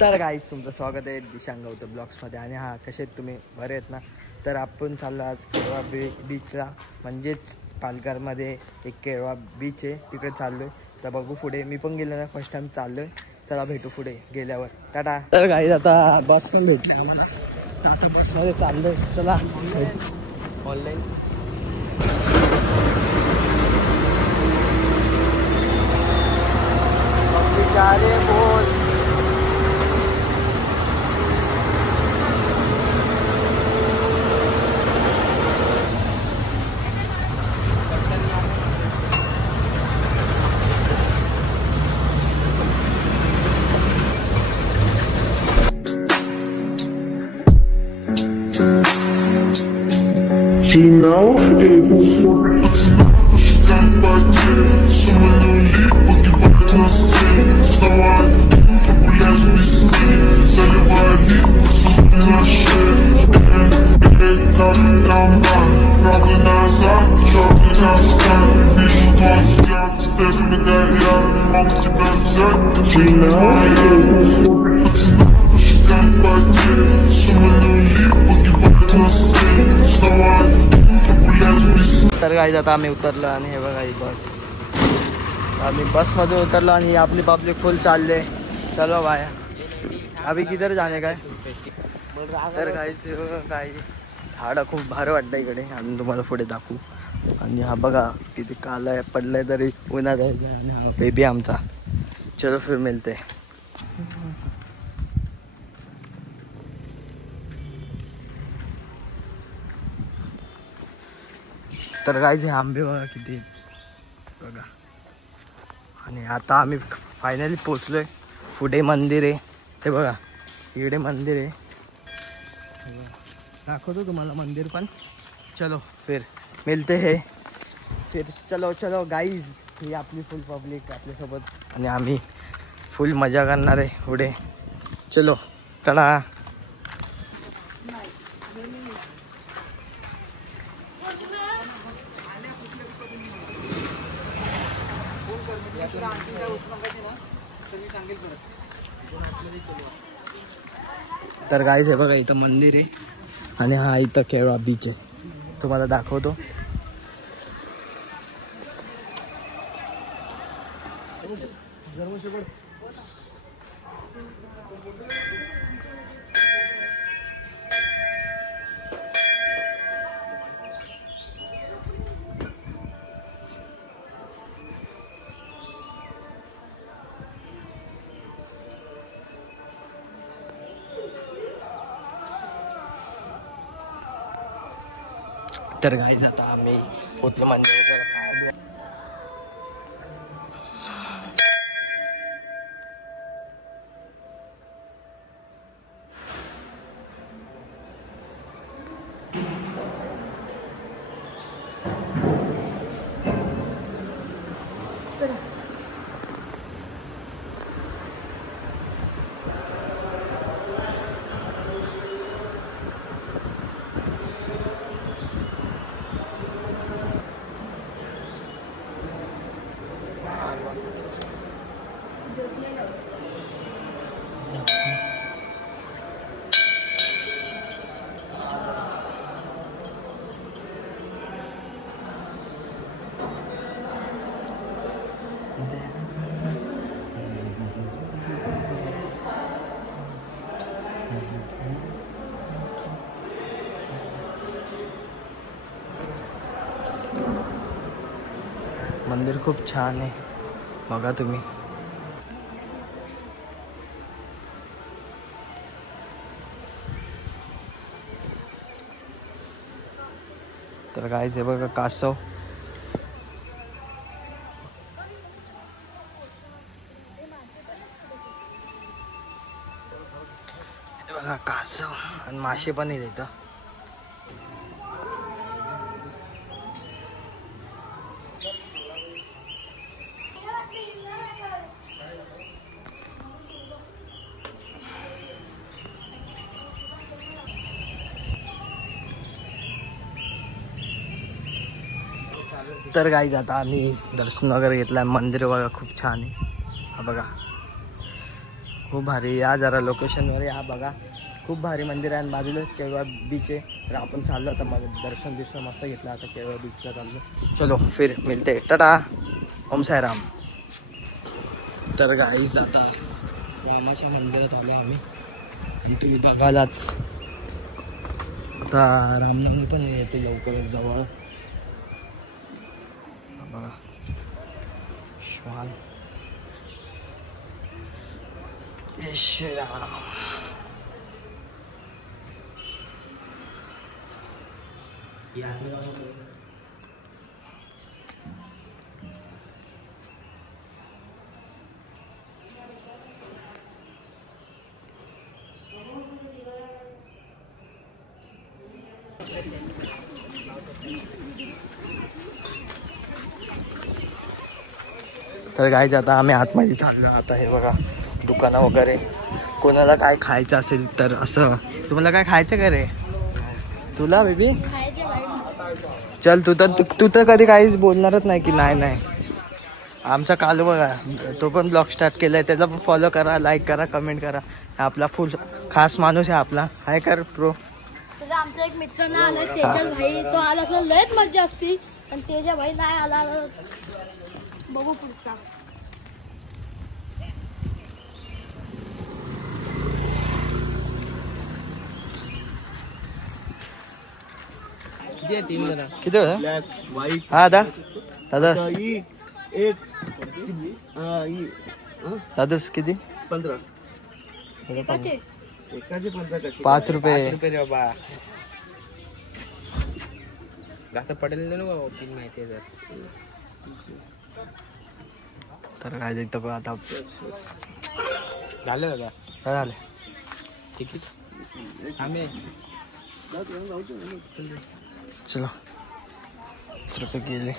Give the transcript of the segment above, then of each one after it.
तर गाईज तुमचं स्वागत आहे दिशांग गौतम ब्लॉग्समध्ये. आणि हा कसे आहेत तुम्ही, बरे आहेत ना? तर आपण चाललो आज केळवा बीचला, म्हणजेच पालघरमध्ये एक केळवा बीच आहे, तिकडे चाललो आहे. तर बघू पुढे, मी पण गेलो ना, फर्स्ट टाइम चाललो आहे. चला भेटू पुढे गेल्यावर, टाटा. तर गाईज आता बस पण भेटू, आता बसमध्ये चाललो आहे. चला ऑनलाईन रे बोल. Final तर गाईज आता आम्ही उतरलो आणि हे बघा ही बस, आम्ही बसमध्ये उतरलो आणि आपली पब्लिक फुल चालले. चलो भाया, अभी किधर जाणे काय. तर गाईज काही झाडं खूप भारी वाटतं इकडे, आणि तुम्हाला पुढे दाखवू. आणि हा बघा किती काला पडलाय तरी उन्हात आहे. आणि हा बेबी आमचा. चलो फिर मिलते. तर गाईज हे आंबे बघा किती बघा. आणि आता आम्ही फायनली पोचलोय. पुढे मंदिर आहे, हे बघा इकडे मंदिर आहे, दाखवतो तुम्हाला मंदिर पण. चलो फिर मिलते है फिर. चलो चलो गाईज, ही आपली फुल पब्लिक आपल्यासोबत, आणि आम्ही फुल मजा करणार आहे पुढे. चलो टाटा. तर गाईज हे बघा इथं मंदिर आहे, आणि हा इथं केळवा बीच आहे, तुम्हाला दाखवतो. तर गाईज आता आम्ही पोचलो मंदिरात. मंदिर खूप छान आहे, बघा तुम्ही. तर काय ते बघा कासव, हे बघा कासव आणि मासे पण आहेत इथं. तर गाईज आता आम्ही दर्शन वगैरे घेतलं. मंदिर बघा खूप छान आहे, हा बघा खूप भारी. या जरा लोकेशनवर या बघा, खूप भारी मंदिर आहे. बाजूला केवळ बीच आहे. तर आपण चाललो आता, माझं दर्शन मस्त घेतलं. आता केवळ बीचला चाललो. चलो फिर मिळते. टाटा. ओम साईराम. तर गाईज आता रामाच्या मंदिरात आलो आम्ही. तुम्ही बघालाच आता रामनवमी पण येते लवकरच जवळ. बघा श्वान. जय श्रीराम. तर काय आता आम्ही आतमध्ये चाललो. आता हे बघा दुकानं वगैरे. कोणाला काय खायचं असेल तर असं. तुम्हाला काय खायचं का रे? तुला बेबी चल. तू तर कधी काहीच बोलणारच नाही की नाही. आमचा कालू बघा, तो पण ब्लॉग स्टार्ट केलाय. त्याला पण फॉलो करा, लाईक करा, कमेंट करा. आपला फुल खास माणूस आहे आपला. हाय कर प्रो. आमचा एक मित्र ना आला तेजल भाई, तो आला असला लयच मजा असती. आणि तेजल भाई नाही आला, बघू पुढचा. किती होता? हा दादा दादूस किती? 15. 5 रुपये. पडेल माहिती आहे तर काय देतो बघ आता. झालं दादा. काय झालं? तिकीट आम्ही चलो. 5 रुपये गेले.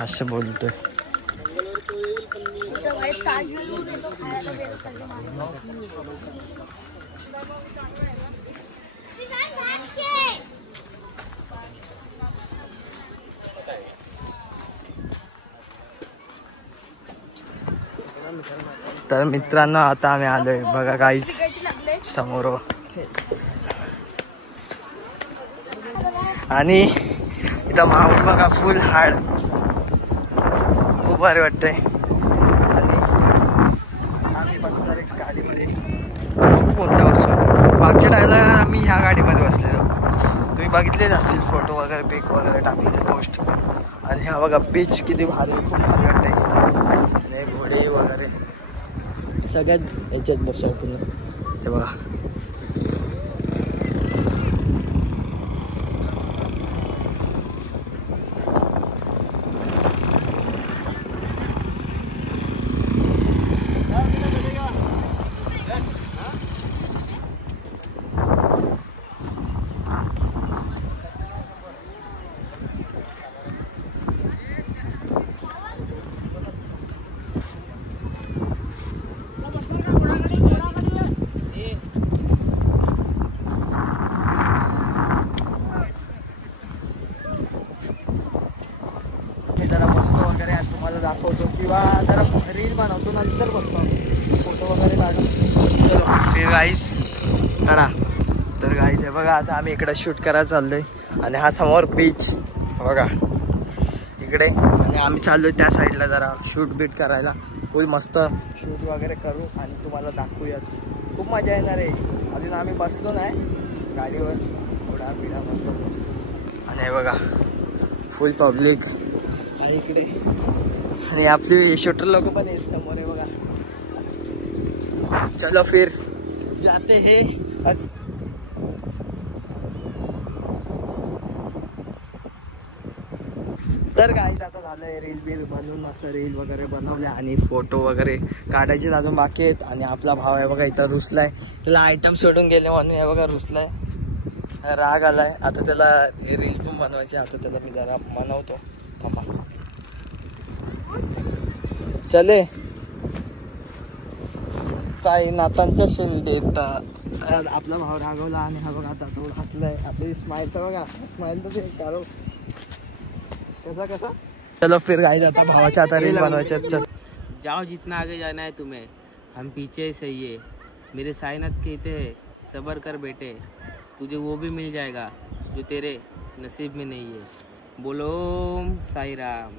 असे बोलतोय. तर मित्रांनो आता आम्ही आलोय बघा गाईस समोर. आणि इथं माहोल बघा फुल हाड. खूप भारी वाटतंय. आणि आम्ही बसणार एक गाडीमध्ये. कोणत्या बसू? मागच्या टायला आम्ही ह्या गाडीमध्ये बसलेलो. तुम्ही बघितलेच असतील फोटो वगैरे, पिक वगैरे टाकलेले पोस्ट. आणि हा बघा बीच किती भारी, खूप भारी वाटतंय. आणि घोडे वगैरे सगळ्यात याच्यात बसू आपण. ते बघा दाखवतो किंवा जरा रील बनवतो, नंतर बसतो फोटो वगैरे काढून. चलो फिर गाईस टाटा. तर गाईस हे बघा आता आम्ही इकडे शूट करायला चाललोय. आणि हा समोर बीच बघा इकडे. आणि आम्ही चाललोय त्या साईडला जरा शूट बीट करायला. फुल मस्त शूट वगैरे करू आणि तुम्हाला दाखवूयात. खूप मजा येणार आहे. अजून आम्ही बसलो नाही गाडीवर. थोडा पिढा बसलो. आणि हे बघा फुल पब्लिक आहे इकडे. आणि आपली शूटर लोक पण आहेत समोर आहे बघा. चलो फिर जाते हे. तर गाईज आता झालंय रील बिल बनवून असं रील वगैरे बनवल्या आणि फोटो वगैरे काढायचे अजून बाकी आहेत. आणि आपला भाव आहे बघा इथं रुसलाय. त्याला आयटम सोडून गेले म्हणून हे बघा रुसलाय, राग आलाय. आता त्याला रील पण बनवायचे. आता त्याला मी जरा बनवतो थांबा. चले साईनाथांच्या शिंदेत आपला भाव रागवला. आणि हा बघा आता थोडं हसलाय. आपली स्माईल तर बघा, स्माईल तर ते काढू कैसा कैसा? चलो फिर गाइस आता भावाच्या आता रील बनवायच्या. चल जाओ जितना आगे जाना है तुम्हें, हम पीछे से ये मेरे साईनाथ कहते हैं सबर कर बेटे, तुझे वो भी मिल जाएगा जो तेरे नसीब में नहीं है. बोलो साई राम.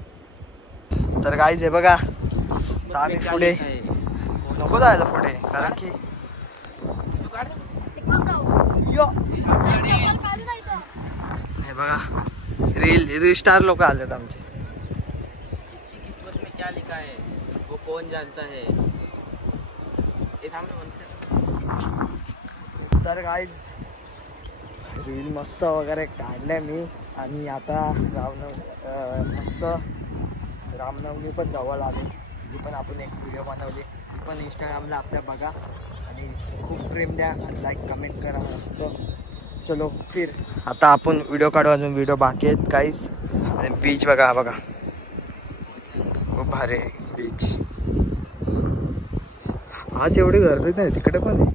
तर गाइस हे बघा आता आम्ही पुढे नको जायला पुढे कारण की हे बघा रील स्टार लोक आलेत आमचे. इसकी किस्मत में क्या लिखा है वो कौन जानता है. ये थांबले म्हणते. तर गाइस रील मस्त वगैरे काढल्या मी आणि आता मस्त रामनवमी पण जवळ आली. ती पण आपण एक व्हिडिओ बनवली, ती पण इंस्टाग्रामला आपल्या बघा आणि खूप प्रेम द्या आणि लाईक कमेंट करा मस्त. चलो फिर आता आपण व्हिडिओ काढू, अजून व्हिडिओ बाकी आहेत गाइस. आणि बीच बघा बघा खूप भारी आहे बीच. आज एवढी गर्दी नाही, तिकडे पण आहे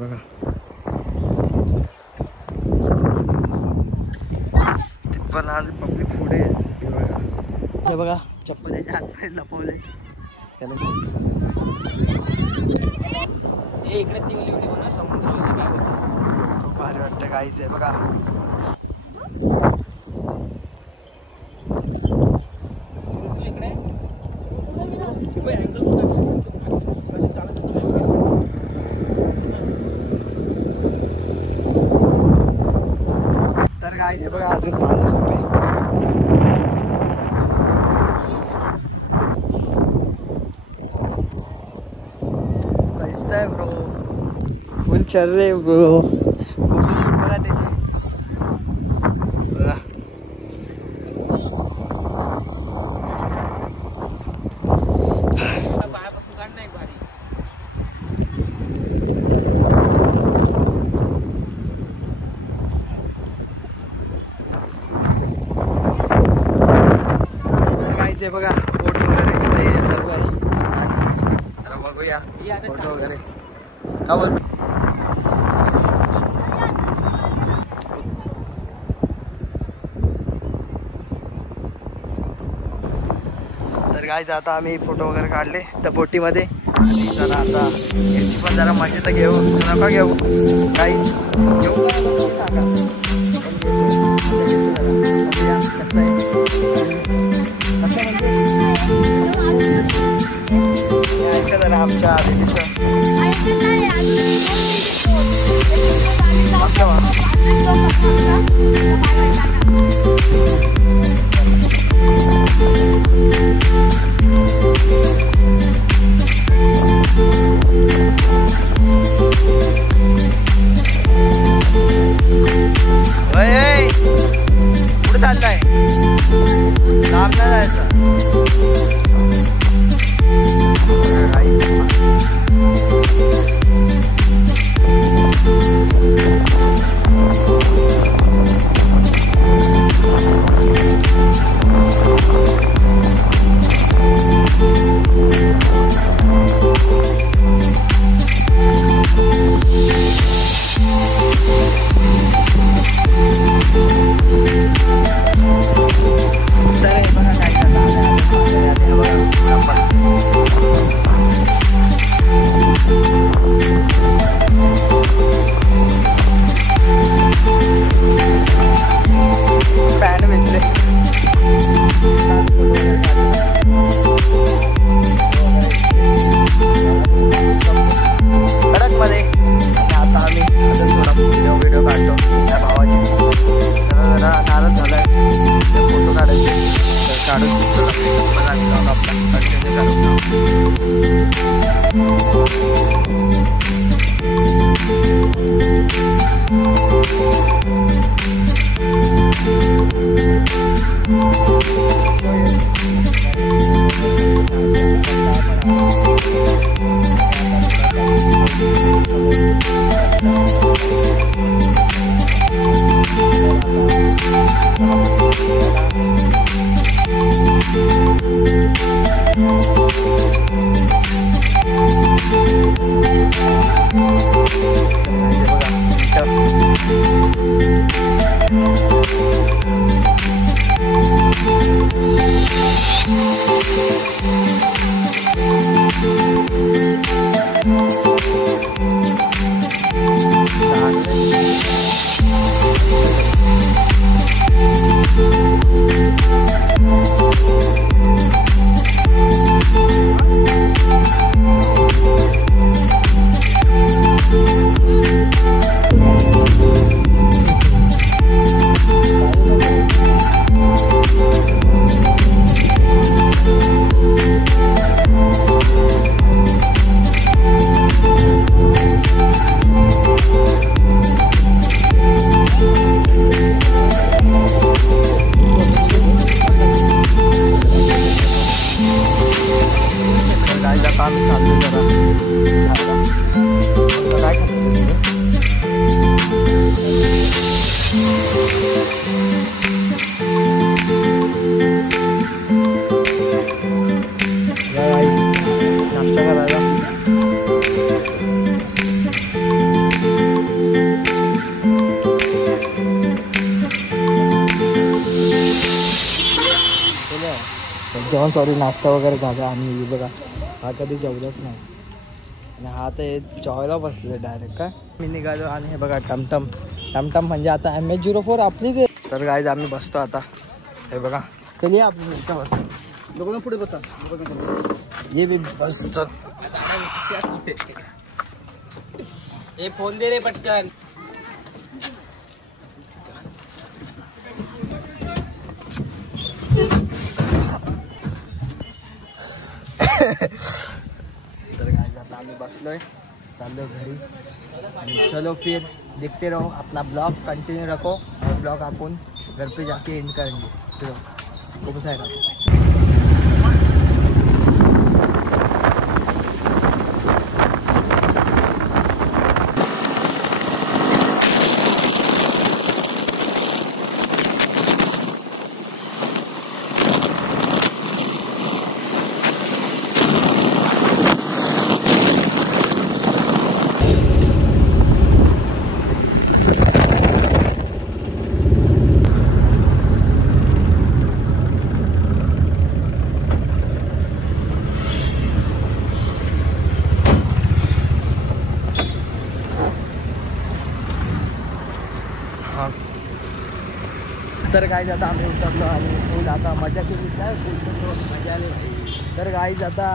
बघा. पण आज पब्लिक पुढे आहे बघा. हे बघा चप्पल याच्या हात लपवले. इकडे ती उली ना समुद्र काय खूप भारी वाटतं गाईच आहे बघा. तर गाईच आहे बघा अजून पाणी खूप आहे. कैसा है ब्रो, फुल चल रहे ब्रो. फोटोशूट बघा त्याची बघा. पायापासून काढ नाही भारी. गाईचे बघा बोट वगैरे इथे सर्व आहे. आणि जरा बघूया फोटो वगैरे का बोल. तर गाईज आता आम्ही फोटो वगैरे काढले त्या बोटीमध्ये आणि जरा आता याची पण जरा मजा तर घेऊ नका घेऊ गाईज घेऊ सांगा. ऐका जरा आमच्या आधीचं कुठे चाललाय, लांब नाही जायचं. जेवण सॉरी नाश्ता वगैरे झाला आणि हे बघा हा कधी जेवलाच नाही आणि हा तर जेवायला बसले डायरेक्ट काय मी निघालो आणि हे बघा टमटम टमटम म्हणजे आता MH04 आपलीच आहे. तर गाईज आम्ही बसतो आता हे बघा चलिए आपण इथं बस लोकांना पुढे बसा ये भी बस चल. ए फोन दे रे पटकन. तर गाइस आता आम्ही बसलोय चाललो घरी आणि चलो फिर देखते रहो अपना ब्लॉग कंटिन्यू रखो और ब्लॉग अपन घर पे जाके एंड करेंगे. चलो खूप सारा तर गाईज आता आम्ही उतरलो आणि फुल आता मजा केली काय बोलतो मजा आली. तर गाईज आता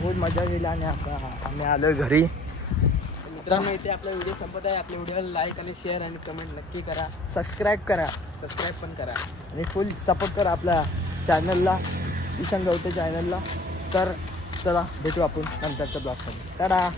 फुल मजा केली आणि आता आम्ही आलो घरी. मित्रांनो इथे आपला व्हिडिओ संपत आहे. आपल्या व्हिडिओला लाईक आणि शेअर आणि कमेंट नक्की करा. सबस्क्राईब करा सबस्क्राईब पण करा आणि फुल सपोर्ट करा आपल्या चॅनलला किशन गवते चॅनलला. तर चला भेटू आपण नंतरच्या ब्लॉगमध्ये. टाटा.